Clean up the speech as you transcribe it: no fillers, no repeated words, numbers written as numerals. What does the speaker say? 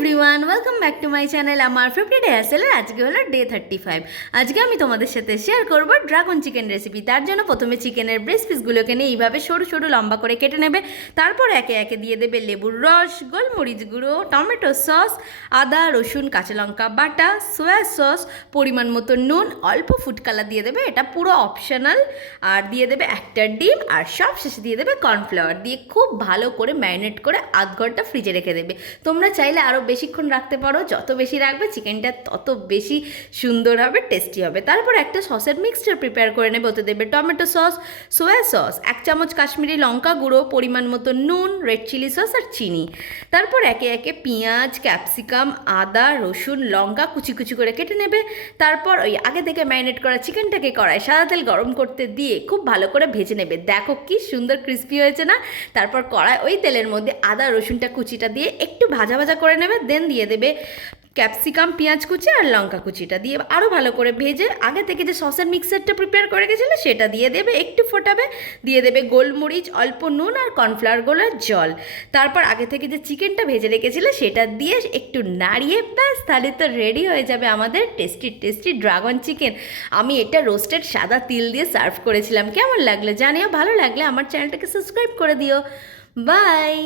Everyone, welcome back to my channel. আমার 50 day আসেলের আজকে হলো ডে 35। আজকে আমি তোমাদের সাথে শেয়ার করব ড্রাগন চিকেন রেসিপি। তার জন্য প্রথমে চিকেনের ব্রেস্ট পিসগুলোকে নিয়ে এইভাবে সরু সরু লম্বা করে কেটে নেবে। তারপর একে একে দিয়ে দেবে লেবুর রস, গোলমরিচ গুঁড়ো, টমেটো সস, আদা রসুন কাঁচা লঙ্কা বাটা, সোয়া সস, পরিমাণ মতো নুন, অল্প ফুড কালার দিয়ে দেবে, এটা পুরো অপশনাল। আর দিয়ে দেবে একটা ডিম, আর সব শেষে দিয়ে দেবে কর্নফ্লাওয়ার দিয়ে খুব ভালো করে ম্যারিনেট করে আধ ঘন্টা ফ্রিজে রেখে দেবে। তোমরা চাইলে আরও বেশিক্ষণ রাখতে পারো, যত বেশি রাখবে চিকেনটা তত বেশি সুন্দর হবে, টেস্টি হবে। তারপর একটা সসের মিক্সচার প্রিপেয়ার করে নেবে। ওতে দেবে টমেটো সস, সোয়া সস, 1 চামচ কাশ্মীরি লঙ্কা গুঁড়ো, পরিমাণ মতো নুন, রেড চিলি সস আর চিনি। তারপর একে একে পেঁয়াজ, ক্যাপসিকাম, আদা রসুন লঙ্কা কুচি কুচি করে কেটে নেবে। তারপর ওই আগে থেকে ম্যারিনেট করা চিকেনটাকে কড়ায় সাদা তেল গরম করতে দিয়ে খুব ভালো করে ভেজে নেবে। দেখো কি সুন্দর ক্রিস্পি হয়েছে না। তারপর কড়ায় ওই তেলের মধ্যে আদা রসুনটা কুচিটা দিয়ে একটু ভাজা ভাজা করে নেবে। দেন দিয়ে দেবে ক্যাপসিকাম, পেঁয়াজ কুচি আর লঙ্কা কুচিটা দিয়ে আরও ভালো করে ভেজে আগে থেকে যে সসের মিক্সারটা প্রিপেয়ার করে গেছিলো সেটা দিয়ে দেবে, একটু ফোটাবে। দিয়ে দেবে গোলমরিচ, অল্প নুন আর কর্নফ্লাওয়ার গোলার জল। তারপর আগে থেকে যে চিকেনটা ভেজে রেখেছিলো সেটা দিয়ে একটু নাড়িয়ে ব্যাস, তাহলে তো রেডি হয়ে যাবে আমাদের টেস্টি টেস্টি ড্রাগন চিকেন। আমি এটা রোস্টেড সাদা তিল দিয়ে সার্ভ করেছিলাম। কেমন লাগলো জানিও, ভালো লাগলে আমার চ্যানেলটাকে সাবস্ক্রাইব করে দিও। বাই।